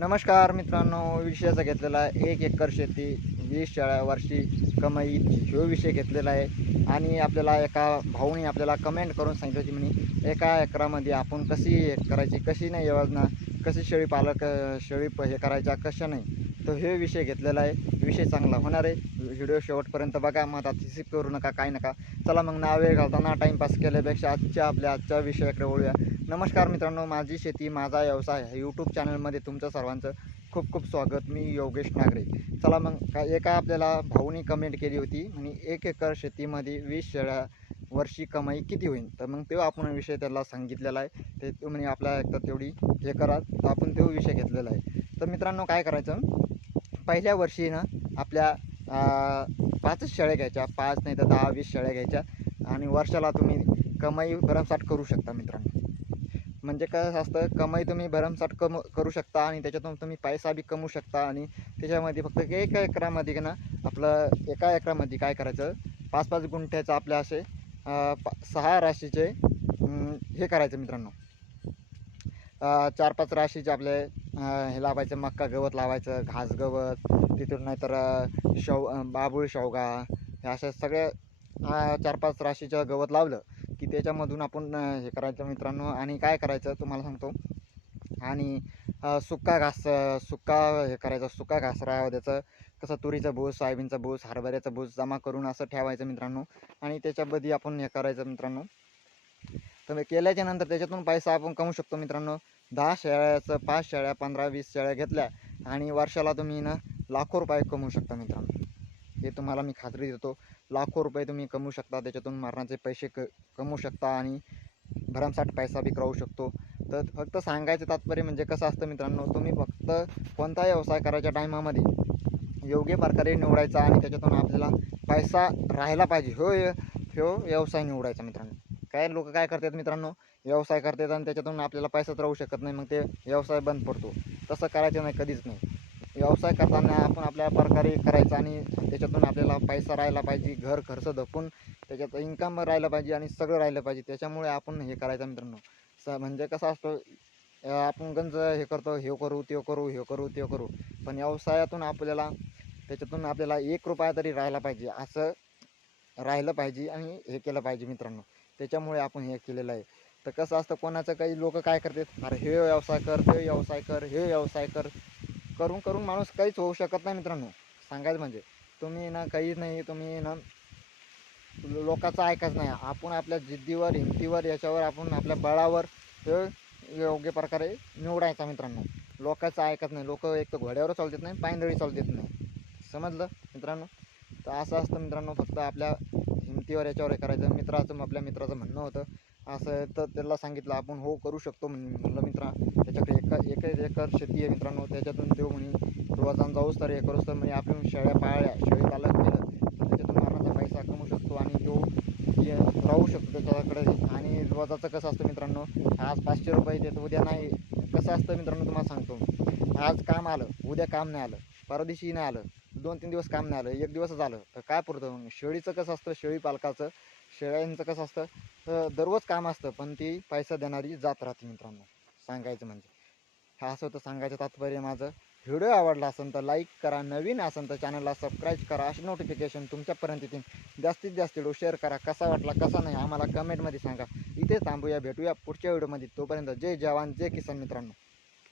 नमस्कार मित्रांनो, विषयाचा घेतलेला आहे 1 एकर शेती 20 शेळ्या वर्षी कमाई ह्यो विषय घेतलेला आहे. आणि आपल्याला एका भाऊनी आपल्याला कमेंट करून सांगितलं होती म्हणे 1 एकरामध्ये आपण कशी करायची, कशी नाही योजना, कशी शेळी पालक शेळी हे करायच्या कशा नाही. तर हे विषय घेतलेला आहे. विषय चांगला होणार आहे. व्हिडिओ शेवटपर्यंत बघा, मग आता स्किप करू नका, काय नका. चला मग ना वेळ घालताना टाईमपास केल्यापेक्षा आजच्या विषयाकडे वळूया. नमस्कार मित्रांनो, माझी शेती माझा व्यवसाय ह्या यूट्यूब चॅनलमध्ये तुमचं सर्वांचं खूप खूप स्वागत. मी योगेश नागरे. चला मग एका आपल्याला भाऊनी कमेंट केली होती म्हणे 1 एकर शेतीमध्ये 20 शेळ्या वर्षी कमाई किती होईल. तर मग तो आपण विषय त्याला सांगितलेला आहे. ते तो म्हणे आपल्या एकदा तेवढी हे करा, तर आपण तो विषय घेतलेला आहे. तर मित्रांनो काय करायचं, पहिल्या वर्षी ना आपल्या 5च शेळ्या घ्यायच्या, 5 नाही तर 10-20 शेळ्या घ्यायच्या आणि वर्षाला तुम्ही कमाई भरमसाठ करू शकता मित्रांनो. म्हणजे काय असतं, कमाई तुम्ही भरमसाठ करू शकता आणि त्याच्यातून तुम्ही पैसा बी कमवू शकता. आणि त्याच्यामध्ये फक्त 1 एकरामध्ये ना आपलं 1 एकरामध्ये काय करायचं, 5-5 गुंठ्याचं आपल्या असे 6 राशीचे हे करायचं मित्रांनो. 4-5 राशीचे आपले हे लावायचं, मक्का गवत लावायचं, घास गवत तिथून, नाहीतर बाबूळ शेवगा, हे अशा सगळ्या 4-5 राशीचं गवत लावलं की त्याच्यामधून आपण हे करायचं मित्रांनो. आणि काय करायचं तुम्हाला सांगतो. आणि सुका घास, हे करायचं, सुका घास राहावं त्याचं, कसं तुरीचं भूस, सोयाबीनचं भूस, हरभऱ्याचं भूस जमा करून असं ठेवायचं मित्रांनो. आणि त्याच्यामध्ये आपण हे करायचं मित्रांनो. तर केल्याच्या नंतर त्याच्यातून पैसा आपण कमवू शकतो मित्रांनो. 10 शेळ्याचं 5 शेळ्या 15-20 शेळ्या घेतल्या आणि वर्षाला तुम्ही ना लाखो रुपये कमवू शकता मित्रांनो. हे तुम्हाला मी खात्री देतो. लाखो रुपये तुम्ही कमवू शकता, त्याच्यातून मरणाचे पैसे कमवू शकता आणि भरमसाठ पैसा बी कमवू शकतो. तर फक्त सांगायचं तात्पर्य म्हणजे कसं असतं मित्रांनो, तुम्ही फक्त कोणता व्यवसाय करायच्या टायमामध्ये योग्य प्रकारे निवडायचा आणि त्याच्यातून आपल्याला पैसा राहायला पाहिजे, ह्यो व्यवसाय निवडायचा मित्रांनो. काय लोक काय करतात मित्रांनो, व्यवसाय करतात आणि त्याच्यातून आपल्याला पैसाच राहू शकत नाही, मग ते व्यवसाय बंद पडतो. तसं करायचं नाही कधीच नाही. व्यवसाय करताना आपण आपल्या प्रकारे करायचा आणि त्याच्यातून आपल्याला पैसा राहायला पाहिजे, घर खर्च धपून त्याच्यात इन्कम राहायला पाहिजे आणि सगळं राहिलं पाहिजे. त्याच्यामुळे आपण हे करायचं मित्रांनो. म्हणजे कसं असतं, आपण गंज हे करतो, हे करू ते करू, हे करू ते करू, पण व्यवसायातून त्याच्यातून आपल्याला 1 रुपया तरी राहायला पाहिजे, असं राहिलं पाहिजे आणि हे केलं पाहिजे मित्रांनो. त्याच्यामुळे आपण हे केलेलं आहे. तर कसं असतं, कोणाचं काही लोक काय करतात, अरे हे व्यवसाय कर, ते व्यवसाय कर, हे व्यवसाय कर, करून करून माणूस काहीच होऊ शकत नाही मित्रांनो. सांगायचं म्हणजे तुम्ही ना काहीच नाही, तुम्ही ना लोकांचं ऐकायचं नाही. आपण आपल्या जिद्दीवर, हिमतीवर, याच्यावर आपण आपल्या बळावर हे योग्य प्रकारे निवडायचा मित्रांनो. लोकांचं ऐकत नाही. लोक एक तर घोड्यावर चालतात नाही, पायंदळी चालतात नाही. समजलं मित्रांनो. तर असं असतं मित्रांनो, फक्त आपल्या हिमतीवर याच्यावर हे करायचं. आपल्या मित्राचं म्हणणं होतं असं, तर त्याला सांगितलं आपण हो करू शकतो म्हणलं मित्रा. त्याच्याकडे 1 एकर शेती आहे मित्रांनो. त्याच्यातून तो म्हणे रोजानं जाऊस तर हे करूच तर म्हणजे आपण शेळ्या पाळल्या, शेळी पालक केलं तर त्याच्यातून मरणाचा पैसा कमवू शकतो आणि तो राहू शकतो त्याच्याकडे. आणि रोजाचं कसं असतं मित्रांनो, आज 500 रुपये देतो, उद्या नाही. कसं असतं मित्रांनो तुम्हाला सांगतो, आज काम आलं, उद्या काम नाही आलं, परवा दिवशी नाही आलं, 2-3 दिवस काम नाही आलं, 1 दिवसच आलं, तर काय पुरतं मग. शेळीचं कसं असतं, शेळी पालकाचं, शेळ्यांचं कसं असतं, दररोज काम असतं, पण ती पैसा देणारी जात राहते मित्रांनो. सांगायचं म्हणजे हा असं होतं सांगायचं तात्पर्य माझं. व्हिडिओ आवडला असेल तर लाईक करा, नवीन असेल तर चॅनलला सबस्क्राईब करा, अशी नोटिफिकेशन तुमच्यापर्यंत येतील. जास्तीत जास्त व्हिडिओ शेअर करा, कसा वाटला कसा नाही आम्हाला कमेंटमध्ये सांगा. इथे थांबूया, भेटूया पुढच्या व्हिडिओमध्ये. तोपर्यंत जय जवान जय किसान मित्रांनो.